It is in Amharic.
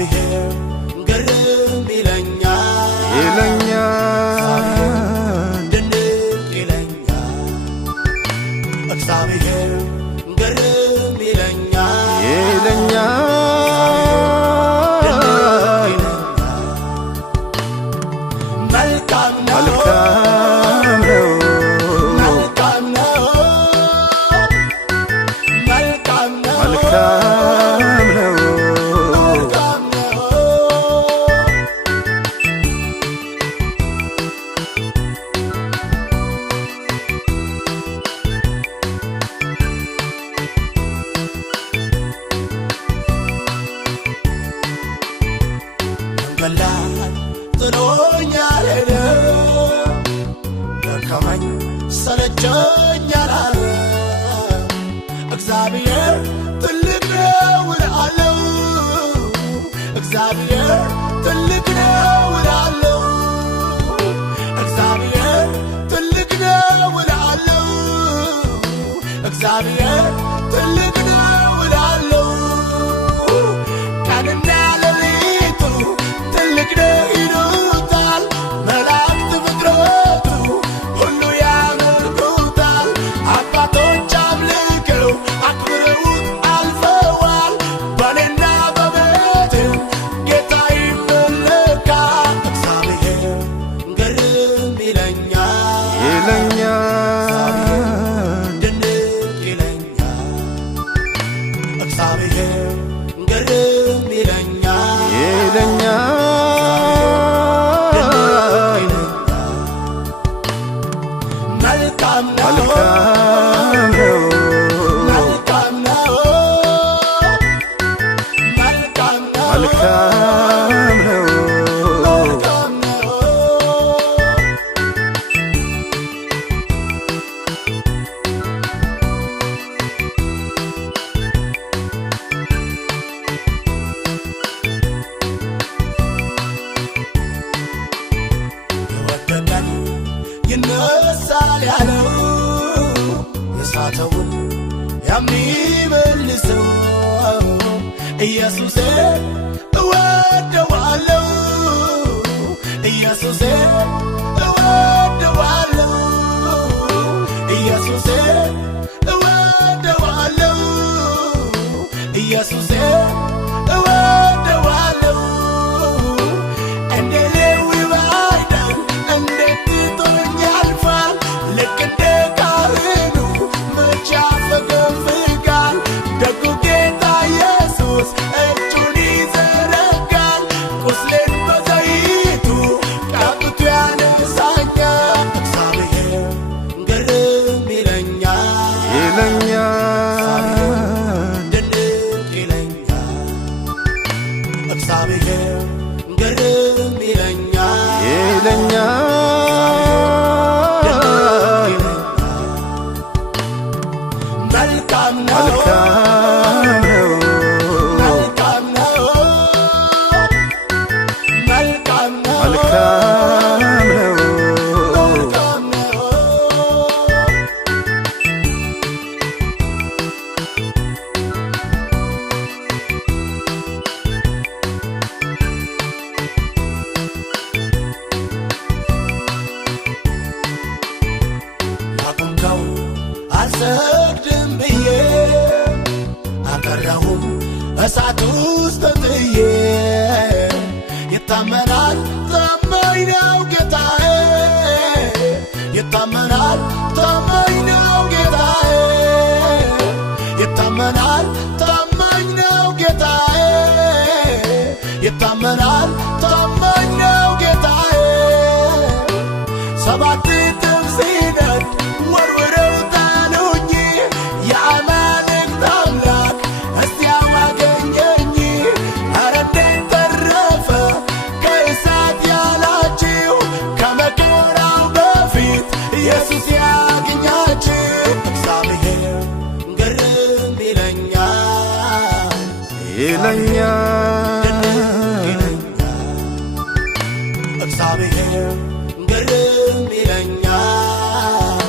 እግዚአብሔር ግርም ይለኛል ድንቅ ይለኛል እግዚአብሔር ግርም ይለኛል መልካም ነው በላይ ጥሎኛል ሄደ ደከመኝ ሰለቸኝ አላለ እግዚአብሔር ትልቅ ነው እላለሁ እግዚአብሔር ትልቅ ነው እላለሁ እግዚአብሔር ትልቅ ነው እላለሁ እግዚአብሔር ትልቅ ነው እላለሁ ቀንና ሌሊቱ ትልቅ ነው ይሉታል መላእክት ፍጥረቱ ሁሉ ያመልኩታል አባቶች አምልከው አክብረውት አልፈዋል በኔና በቤትም ጌታ ይመለካል እግዚአብሔር ግርም ይለኛል ድንቅ ይለኛል እግዚአብሔር ግርም ይለኛል መልካም ነው መልካም ነው መልካም ነው መልካም ነው የወደቀን ይነሳል ያለው የሳተውን የሚመልሰው ኢየሱሴ እወደዋለሁ ኢየሱሴ እወደዋለሁ ኢየሱሴ እወደዋለሁ ኢየሱሴ እወደዋለሁ እንደ ሌዊ ባይደል እንዴት ትቶኝ ያልፋል ልክ እንደ ካህኑ መቼ ያፈገፍጋል ደጉ ጌታ ኢየሱስ እጁን ይዘረጋል ቁስሌን በዘይቱ ቀብቶ ያነሳኛል እግዚአብሔር ግርም ይለኛል ድንቅ ይለኛል እግዚአብሔር ግርም ይለኛል መልካም ነው መልካም ነው መልካም ነው መልካም ነው ያቆምከው አልሰግድም ብዬ አልቀረሁም እሳት ውስጥ ተጥዬ ይታመናል ታማኝ ነው ጌታዬ ይታመናል ታማኝ ነው ጌታዬ ይታመናል ታማኝ ነው ጌታዬ ይታመናል ታማኝ ነው ጌታዬ ሰባት እጥፍ ሲነድ ወርውረው ጣሉኝ የአማልክት አምላክ እስቲያው አገኘኝ ኧረ እንዴት ተረፈ ከእሳት ያላችሁ ከመከራው በፊት ኢየሱስ ያገኛችሁ እግዚአብሔር ግርም ይለኛል እግዚአብሔር ግርም ይለኛል